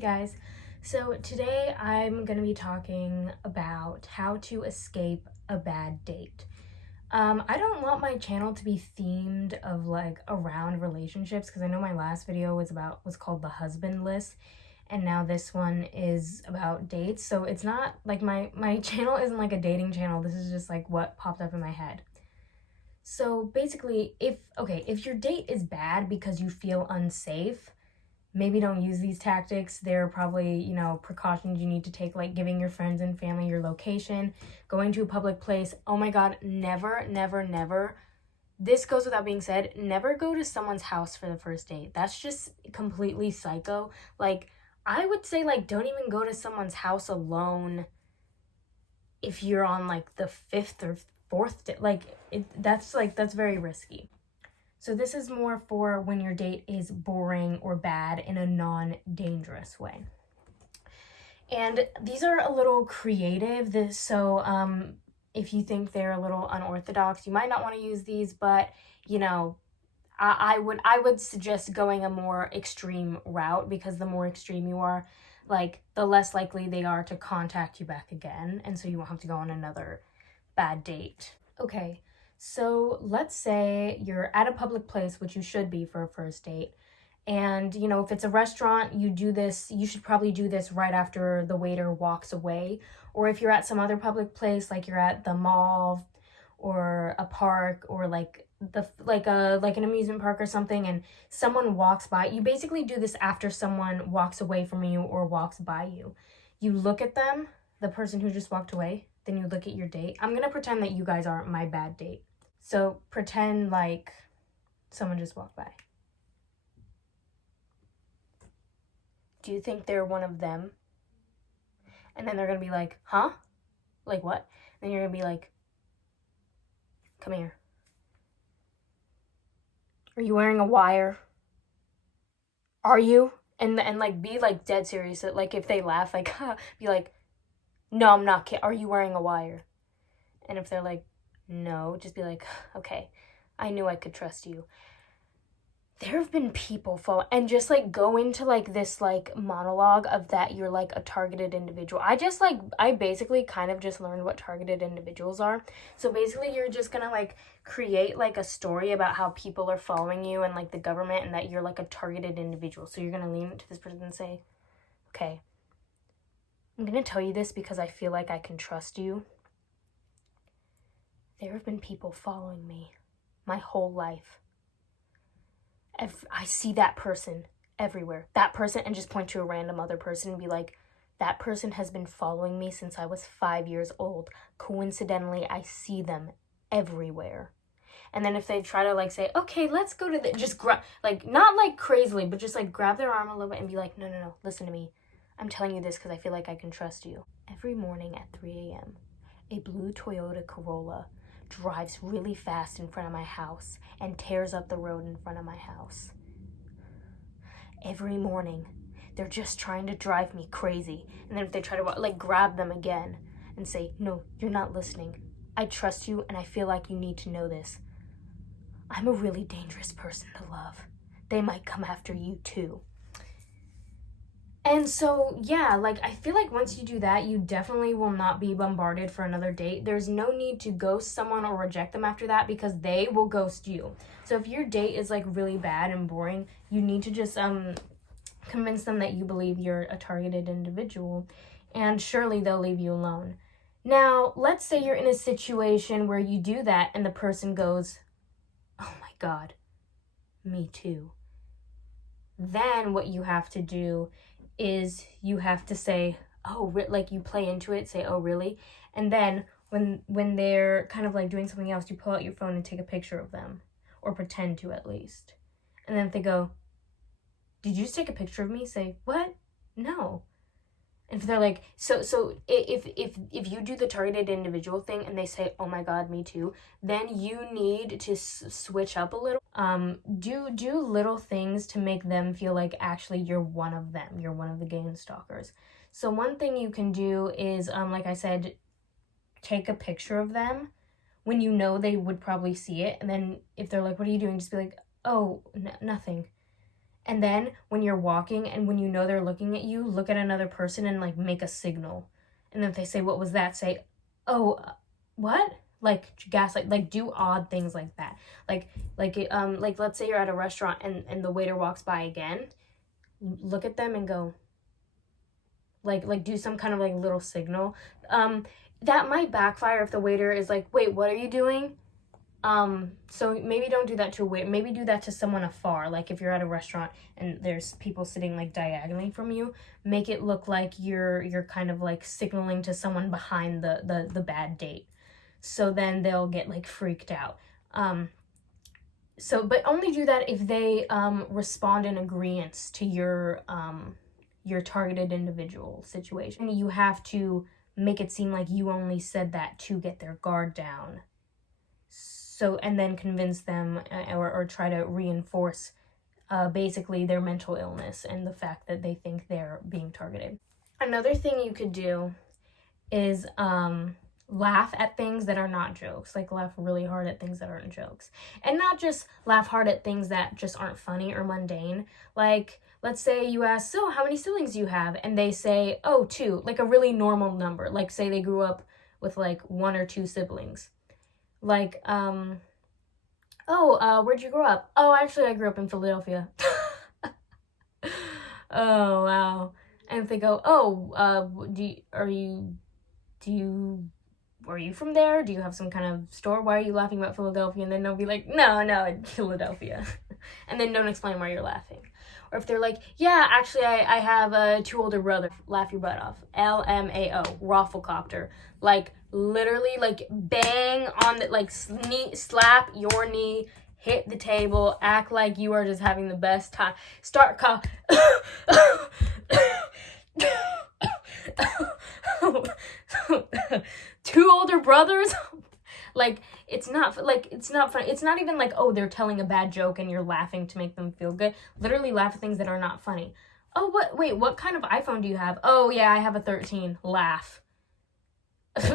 guys, so today I'm going to be talking about how to escape a bad date. I don't want my channel to be themed of like around relationships because I know my last video was called the husband list, and now this one is about dates. So it's not like my channel isn't like a dating channel. This is just like what popped up in my head. So basically, if your date is bad because you feel unsafe, maybe don't use these tactics. There are probably, precautions you need to take, like giving your friends and family your location, going to a public place. Oh my God, never, never, never. This goes without being said, never go to someone's house for the first date. That's just completely psycho. Like, I would say, like, don't even go to someone's house alone if you're on, like, the fifth or fourth date. Like, that's very risky. So this is more for when your date is boring or bad in a non-dangerous way. And these are a little creative. If you think they're a little unorthodox, you might not want to use these, but I would suggest going a more extreme route, because the more extreme you are, like, the less likely they are to contact you back again, and so you won't have to go on another bad date. Okay. So let's say you're at a public place, which you should be for a first date. And, if it's a restaurant, you should probably do this right after the waiter walks away. Or if you're at some other public place, like you're at the mall or a park, or like an amusement park or something, and someone walks by, you basically do this after someone walks away from you or walks by you. You look at them, the person who just walked away, then you look at your date. I'm going to pretend that you guys aren't my bad date. So pretend like someone just walked by. Do you think they're one of them? And then they're going to be like, huh? Like what? And then you're going to be like, come here. Are you wearing a wire? Are you? And like be like dead serious. Like if they laugh, like, be like, no, I'm not. Are you wearing a wire? And if they're like, no, just be like, okay, I knew I could trust you. There have been people and just like go into like this like monologue of that you're like a targeted individual. I basically kind of just learned what targeted individuals are. So basically you're just gonna like create like a story about how people are following you and like the government, and that you're like a targeted individual. So you're gonna lean into this person and say, okay, I'm gonna tell you this because I feel like I can trust you. There have been people following me my whole life. I see that person everywhere. That person, and just point to a random other person and be like, that person has been following me since I was 5 years old. Coincidentally, I see them everywhere. And then if they try to like say, okay, let's go to just grab, like, not like crazily, but just like grab their arm a little bit and be like, no, listen to me. I'm telling you this because I feel like I can trust you. Every morning at 3 a.m., a blue Toyota Corolla drives really fast in front of my house and tears up the road in front of my house. Every morning, they're just trying to drive me crazy. And then if they try to like grab them again and say, no, you're not listening. I trust you and I feel like you need to know this. I'm a really dangerous person to love. They might come after you too. And so, yeah, like, I feel like once you do that, you definitely will not be bombarded for another date. There's no need to ghost someone or reject them after that, because they will ghost you. So if your date is, like, really bad and boring, you need to just convince them that you believe you're a targeted individual, and surely they'll leave you alone. Now, let's say you're in a situation where you do that and the person goes, oh my God, me too. Then what you have to do is you have to say, oh, like you play into it, say, oh, really? And then when they're kind of like doing something else, you pull out your phone and take a picture of them, or pretend to at least. And then if they go, did you just take a picture of me? Say, what? No. And if they're like, so if you do the targeted individual thing and they say, oh my God, me too, then you need to switch up a little. Do little things to make them feel like actually you're one of them. You're one of the gang stalkers. So one thing you can do is, like I said, take a picture of them when you know they would probably see it. And then if they're like, what are you doing? Just be like, oh, nothing. And then when you're walking and when you know they're looking at you, look at another person and like make a signal. And then if they say, "What was that?" say, "Oh, what?" Like gaslight, like do odd things like that. Like let's say you're at a restaurant and the waiter walks by again, look at them and go, like do some kind of like little signal. That might backfire if the waiter is like, "Wait, what are you doing?" So maybe don't do that to a waiter. Maybe do that to someone afar. Like if you're at a restaurant and there's people sitting like diagonally from you, make it look like you're kind of like signaling to someone behind the bad date. So then they'll get like freaked out. But only do that if they respond in agreement to your targeted individual situation. You have to make it seem like you only said that to get their guard down. So, and then convince them or try to reinforce basically their mental illness and the fact that they think they're being targeted. Another thing you could do is laugh at things that are not jokes. Like laugh really hard at things that aren't jokes. And not just laugh hard at things that just aren't funny or mundane. Like, let's say you ask, "So how many siblings do you have?" And they say, "Oh, 2," like a really normal number. Like say they grew up with like 1 or 2 siblings. Like, where'd you grow up? "Oh, actually, I grew up in Philadelphia." Oh, wow. And if they go, "Oh, are you from there? Do you have some kind of store? Why are you laughing about Philadelphia?" And then they'll be like, no, Philadelphia. And then don't explain why you're laughing. Or if they're like, "Yeah, actually, I have 2 older brothers." Laugh your butt off. LMAO, Rafflecopter. Like, literally, like, bang on the, like, slap your knee, hit the table, act like you are just having the best time. Start cough. 2 older brothers? Like, it's not funny. It's not even like, oh, they're telling a bad joke and you're laughing to make them feel good. Literally laugh at things that are not funny. "Oh, what kind of iPhone do you have?" "Oh, yeah, I have a 13. Laugh.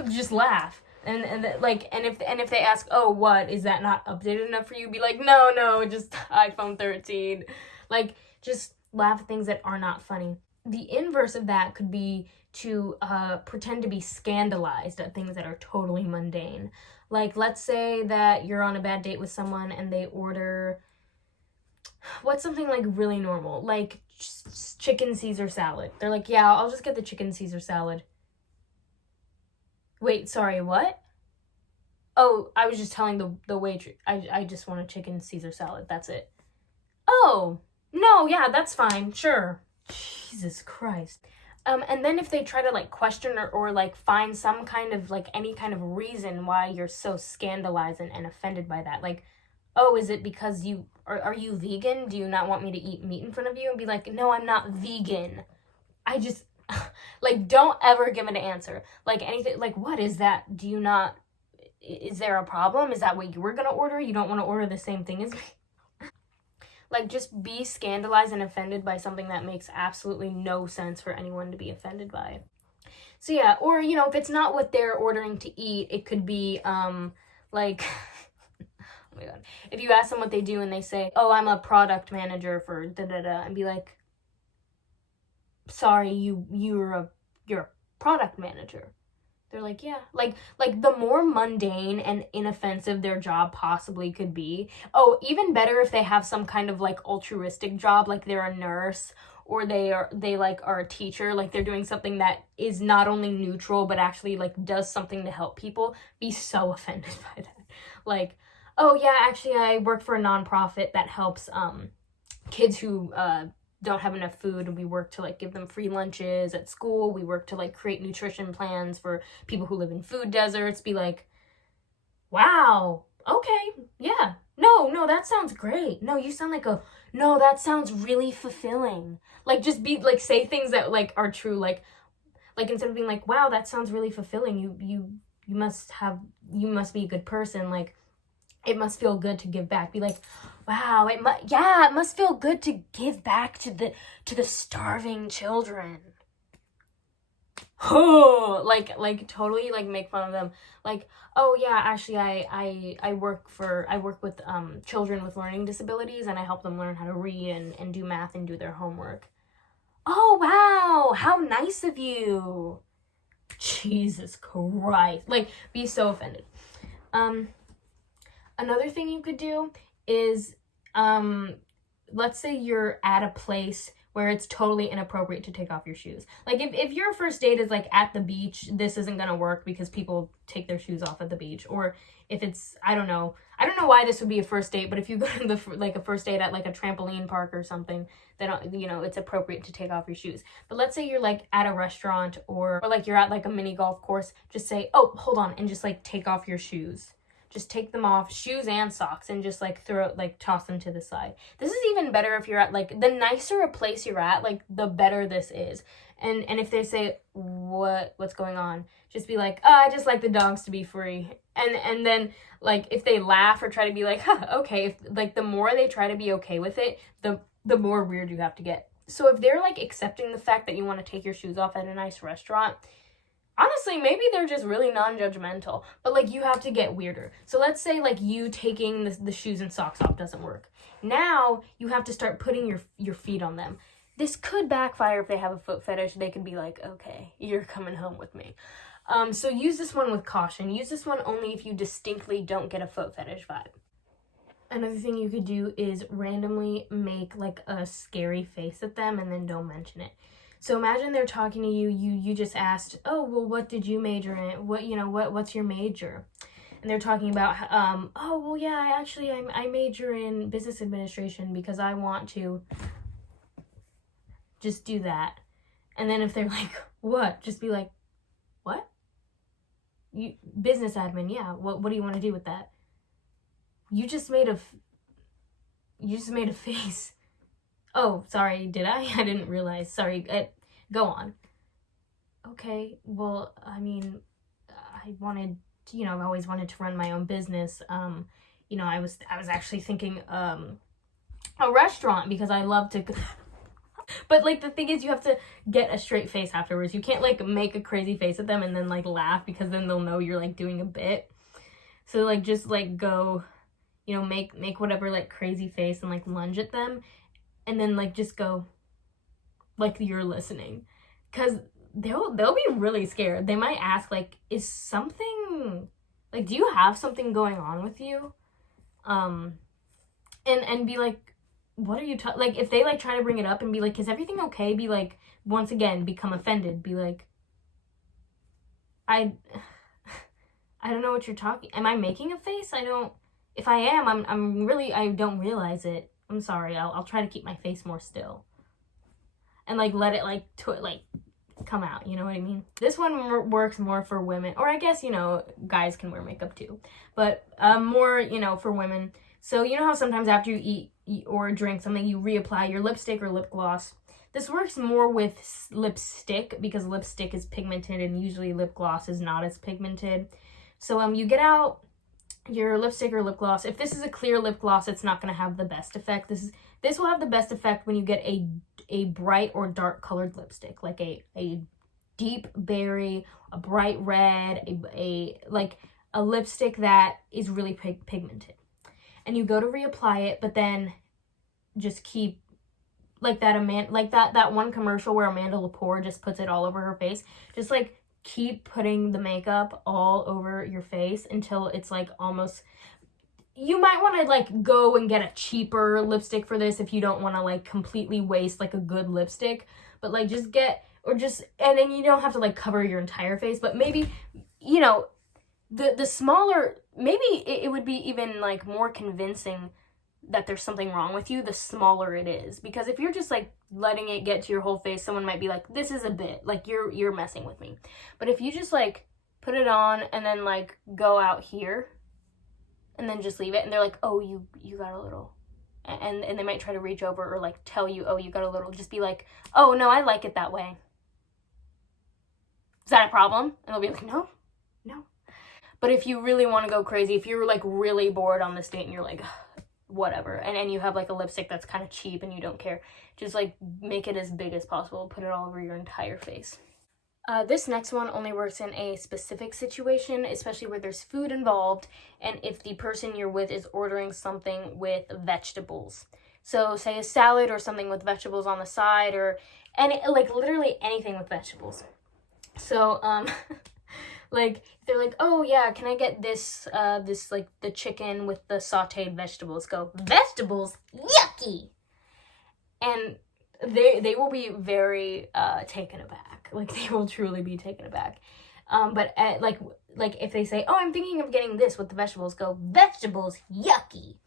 Just laugh. And if they ask, "Oh, what, is that not updated enough for you?" Be like, no, just iPhone 13. Like, just laugh at things that are not funny. The inverse of that could be to pretend to be scandalized at things that are totally mundane. Like, let's say that you're on a bad date with someone and they order, what's something like really normal? Like chicken Caesar salad. They're like, "Yeah, I'll just get the chicken Caesar salad." "Wait, sorry, what?" "Oh, I was just telling the waitress, I just want a chicken Caesar salad. That's it." "Oh, no, yeah, that's fine. Sure." Jesus Christ. And then if they try to like question or like find some kind of like any kind of reason why you're so scandalized and offended by that, like, "Oh, is it because are you vegan? Do you not want me to eat meat in front of you?" And be like, "No, I'm not vegan. I just," like, don't ever give an answer. Like anything, like, "What is that? Is there a problem? Is that what you were gonna order? You don't want to order the same thing as me?" Like, just be scandalized and offended by something that makes absolutely no sense for anyone to be offended by. So yeah, or, if it's not what they're ordering to eat, it could be, like, oh my god. If you ask them what they do and they say, "Oh, I'm a product manager for da-da-da," and be like, "Sorry, you're a product manager." They're like, "Yeah." Like the more mundane and inoffensive their job possibly could be. Oh, even better if they have some kind of like altruistic job, like they're a nurse or they are a teacher, like they're doing something that is not only neutral but actually like does something to help people. Be so offended by that. Like, "Oh yeah, actually I work for a nonprofit that helps kids who don't have enough food, and we work to like give them free lunches at school. We work to like create nutrition plans for people who live in food deserts." Be like, "Wow, okay, yeah, no, that sounds great. No, you sound like no, that sounds really fulfilling." Like, just be like, say things that like are true. Like instead of being like, "Wow, that sounds really fulfilling. You must be a good person. Like, it must feel good to give back." Be like, "Wow, it must feel good to give back to the starving children." like totally like make fun of them. Like, oh yeah, actually I work with children with learning disabilities, and I help them learn how to read and do math and do their homework. Oh wow, how nice of you. Jesus Christ. Like, be so offended. Another thing you could do is, let's say you're at a place where it's totally inappropriate to take off your shoes. Like, if your first date is, like, at the beach, this isn't gonna work because people take their shoes off at the beach. Or if it's, I don't know why this would be a first date, but if you go to a first date at, like, a trampoline park or something, then, it's appropriate to take off your shoes. But let's say you're, like, at a restaurant, or like, you're at, like, a mini golf course, just say, oh, hold on, and just, like, take off your shoes. Just take them off, shoes and socks, and just, like, toss them to the side. This is even better if you're at, like, the nicer a place you're at, like, the better this is. And if they say, what's going on? Just be like, oh, I just like the dogs to be free. And then, like, if they laugh or try to be like, huh, okay, if, like, the more they try to be okay with it, the more weird you have to get. So if they're, like, accepting the fact that you want to take your shoes off at a nice restaurant, honestly, maybe they're just really non-judgmental, but, like, you have to get weirder. So let's say, like, you taking the shoes and socks off doesn't work. Now you have to start putting your feet on them. This could backfire if they have a foot fetish. They could be like, okay, you're coming home with me. So use this one with caution. Use this one only if you distinctly don't get a foot fetish vibe. Another thing you could do is randomly make, like, a scary face at them and then don't mention it. So imagine they're talking to you, you just asked, oh, well, what did you major in? What's your major? And they're talking about, oh, well, yeah, I major in business administration because I want to. Just do that. And then if they're like, what? Just be like, what? Business admin, yeah. What do you want to do with that? You just made a face. Oh, sorry, did I? I didn't realize. Sorry, go on. Okay, well, I mean, I wanted to, I've always wanted to run my own business. I was actually thinking a restaurant because I love to. But, like, the thing is, you have to get a straight face afterwards. You can't, like, make a crazy face at them and then, like, laugh, because then they'll know you're, like, doing a bit. So, like, just, like, go, make whatever, like, crazy face and, like, lunge at them. And then, like, just go, like, you're listening. Because they'll be really scared. They might ask, like, is something, like, do you have something going on with you? And be like, what are you like, if they, like, try to bring it up and be like, is everything okay? Be like, once again, become offended. Be like, I don't know what you're talking. Am I making a face? If I am, I don't realize it. I'm sorry. I'll try to keep my face more still. And, like, let it, like, come out. You know what I mean? This one works more for women. Or I guess, guys can wear makeup too. But more, for women. So, how sometimes after you eat or drink something, you reapply your lipstick or lip gloss. This works more with lipstick because lipstick is pigmented and usually lip gloss is not as pigmented. So you get out your lipstick or lip gloss. If this is a clear lip gloss, it's not going to have the best effect. This will have the best effect when you get a bright or dark colored lipstick, like a deep berry, a bright red, a lipstick that is really pigmented. And you go to reapply it, but then just keep, like that one commercial where Amanda Lepore just puts it all over her face. Just, like, keep putting the makeup all over your face until it's, like, almost. You might want to, like, go and get a cheaper lipstick for this if you don't want to, like, completely waste, like, a good lipstick. But, like, and then you don't have to, like, cover your entire face. But maybe, the smaller, maybe it would be even, like, more convincing that there's something wrong with you the smaller it is. Because if you're just, like, letting it get to your whole face, someone might be like, this is a bit, like, you're messing with me. But if you just, like, put it on and then, like, go out here and then just leave it, and they're like, oh, you got a little, and they might try to reach over or, like, tell you, oh, you got a little, just be like, oh, no, I like it that way. Is that a problem? And they'll be like, no. But if you really want to go crazy, if you're, like, really bored on this date and you're like, whatever, and you have, like, a lipstick that's kind of cheap and you don't care, just, like, make it as big as possible. Put it all over your entire face. This next one only works in a specific situation, especially where there's food involved, and if the person you're with is ordering something with vegetables. So, say a salad or something with vegetables on the side, or like literally anything with vegetables. So, like they're like, oh yeah, can I get this, like the chicken with the sautéed vegetables? Go, vegetables, yucky, and they will be very taken aback. Like they will truly be taken aback. But like if they say, oh, I'm thinking of getting this with the vegetables, go, vegetables, yucky.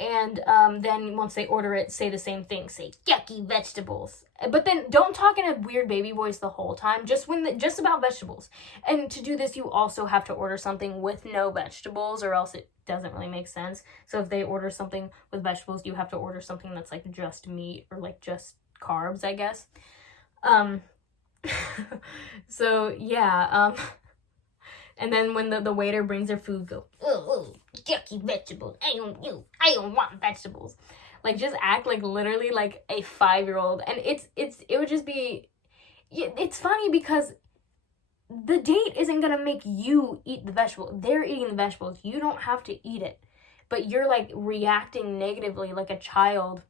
And then once they order it, say the same thing. Say, yucky vegetables. But then don't talk in a weird baby voice the whole time. Just about vegetables. And to do this, you also have to order something with no vegetables, or else it doesn't really make sense. So if they order something with vegetables, you have to order something that's like just meat or like just carbs, I guess. So yeah, and then when the waiter brings their food, go, oh, yucky vegetables. I don't want vegetables. Like, just act like literally like a 5-year-old. And it would just be, it's funny because the date isn't gonna make you eat the vegetable. They're eating the vegetables. You don't have to eat it. But you're like reacting negatively like a child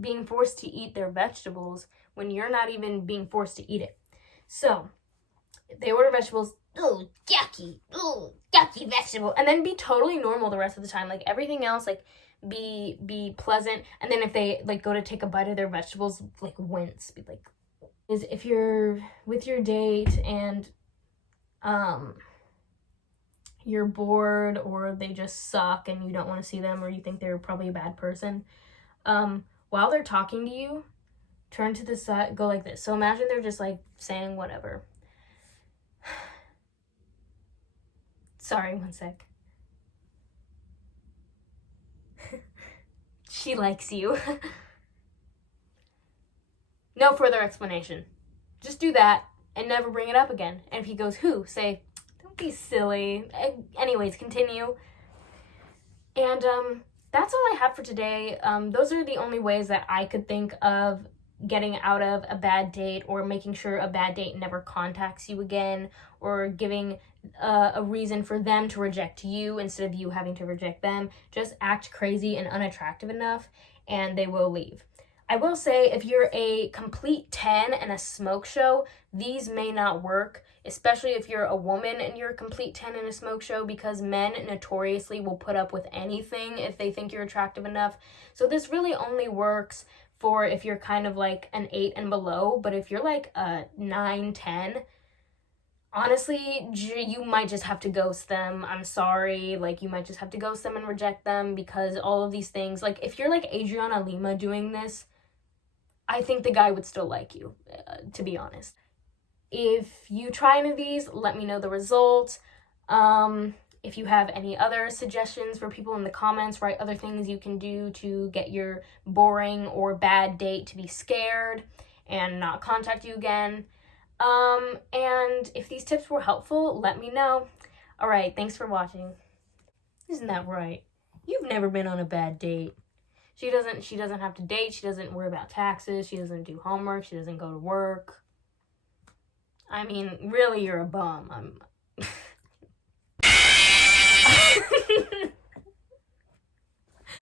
being forced to eat their vegetables when you're not even being forced to eat it. So, they order vegetables, ooh, yucky vegetable, and then be totally normal the rest of the time. Like, everything else, like, be pleasant, and then if they, like, go to take a bite of their vegetables, like, wince, be like, is if you're with your date and, you're bored, or they just suck and you don't want to see them, or you think they're probably a bad person, while they're talking to you, turn to the side, go like this. So imagine they're just, like, saying whatever. Sorry, one sec. She likes you. No further explanation. Just do that and never bring it up again. And if he goes, who? Say, don't be silly. Anyways, continue. And that's all I have for today. Those are the only ways that I could think of getting out of a bad date, or making sure a bad date never contacts you again, or giving a reason for them to reject you instead of you having to reject them. Just act crazy and unattractive enough and they will leave. I will say, if you're a complete 10 and a smoke show, these may not work, especially if you're a woman and you're a complete 10 in a smoke show, because men notoriously will put up with anything if they think you're attractive enough. So this really only works for if you're kind of like an 8 and below, but if you're like a 9, 10, honestly, you might just have to ghost them. I'm sorry. Like, you might just have to ghost them and reject them, because all of these things, like, if you're like Adriana Lima doing this, I think the guy would still like you, to be honest. If you try any of these, let me know the results. If you have any other suggestions for people in the comments, write other things you can do to get your boring or bad date to be scared and not contact you again. And if these tips were helpful, let me know. All right, thanks for watching. Isn't that right? You've never been on a bad date. She doesn't have to date. She doesn't worry about taxes. She doesn't do homework. She doesn't go to work. I mean, really, you're a bum.